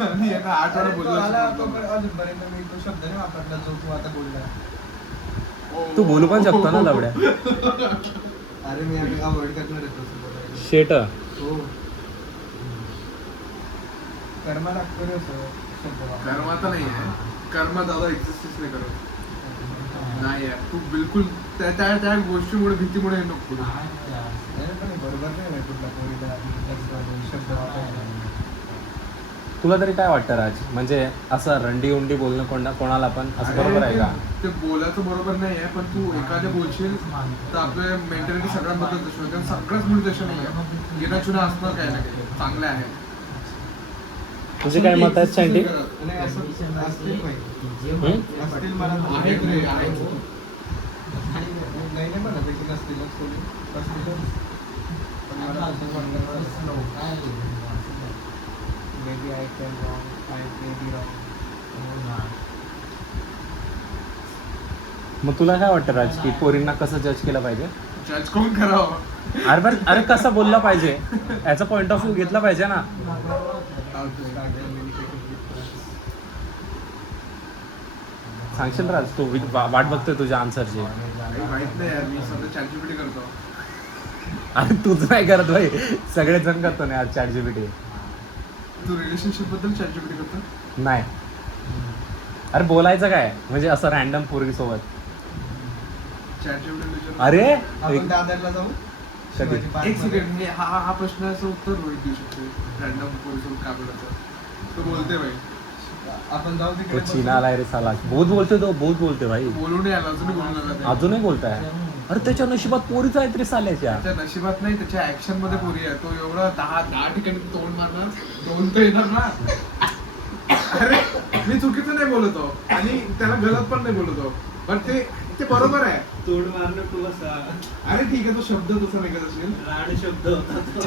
आणि एका 8 वेळा बोललो अजूनपर्यंत मी तो शब्द नाही वापरला जो तू आता बोलला. तू बोलू पण शकतो ना लवड्या. अरे मी अवॉइड करणार आहे तसं बोलायला. शेट हो कर्मा लागतो रे असं शब्द वापरायला. कर्मा तर नाही आहे. कर्मा दादा एक्झिस्टच नाही करत. नाही यार तू बिलकुल त्या गोष्टीमुळे भीतीमुळे हे नको. नाही, पण हे बरोबर नाही आहे कुठला पोरीला शब्द वापरायला. तुला तरी काय वाटतं राज, म्हणजे असं रंडी उंडी बोलणं कोणाला पण असं बरोबर आहे का? ते बोलायचं बरोबर नाही आहे, पण तू एखाद्या बोलशील तर आपल्या मेंटॅलिटी सगळ्यांबद्दल तशी होते. आणि सगळ्याच मुली तशा नाही आहे. येणं चुना असणार काय ना काही चांगले आहे. तुझे काय मत आहेत सँडी? नाही असं असतील पाहिजे. हम्म? असतील मला आहेत रे, आहेत. नाही म्हणत आहे की नसतीलच कोणी. असतीलच. पण मला असं वाटतं maybe I can wrong, I may be wrong. मग तुला काय वाटतं राज की पोरींना कसं जज केलं पाहिजे? जज कोण करावं? अरे कसं बोललं पाहिजे याचा पॉइंट ऑफ व्ह्यू घेतला पाहिजे ना. सांगशील राज, तू वाट बघतोय तुझ्या आन्सरची. काही माहित नाही यार, मी सध्या चॅटजीपीटी करतो. अरे तूच नाही करत भाई, सगळे जण करतो ना आज चॅटजीपीटी. तू रिलेशनशिप बद्दल चॅटजीपीटी करतो? नाही. अरे बोलायचं काय म्हणजे असं रॅन्डम पोरी सोबत. चॅटजीपीटी अरे आपण दादरला जाऊ. कधी? एक सेकंड, हा प्रश्नाचं उत्तर रोहित देऊ शकतो. रॅन्डम पोरीसोबत का बोलायचं? तो बोलते भाई. आपण जाऊ तो तिकडे चीनाला आहे रे साला, बहुत बोलते तो, बहुत बोलते भाई. बोलू नाही आला, अजूनही बोलून आला ते. अजूनही बोलताय. अरे त्याच्या नशिबात पोरीच आहेत रे साल्याच्या. त्याच्या नशिबात नाही, त्याच्या ऍक्शन मध्ये पोरी आहे. तो एवढा 10 ठिकाणी तोंड मारणार, दोन तर येणार ना. अरे मी चुकीचं नाही बोलतो आणि त्याला गलत पण नाही बोलतो, पण ते बरोबर आहे. तोड मारणं तुला सा अरे ठीक आहे, तो शब्द तसा निघत असेल. राड शब्द होता तो.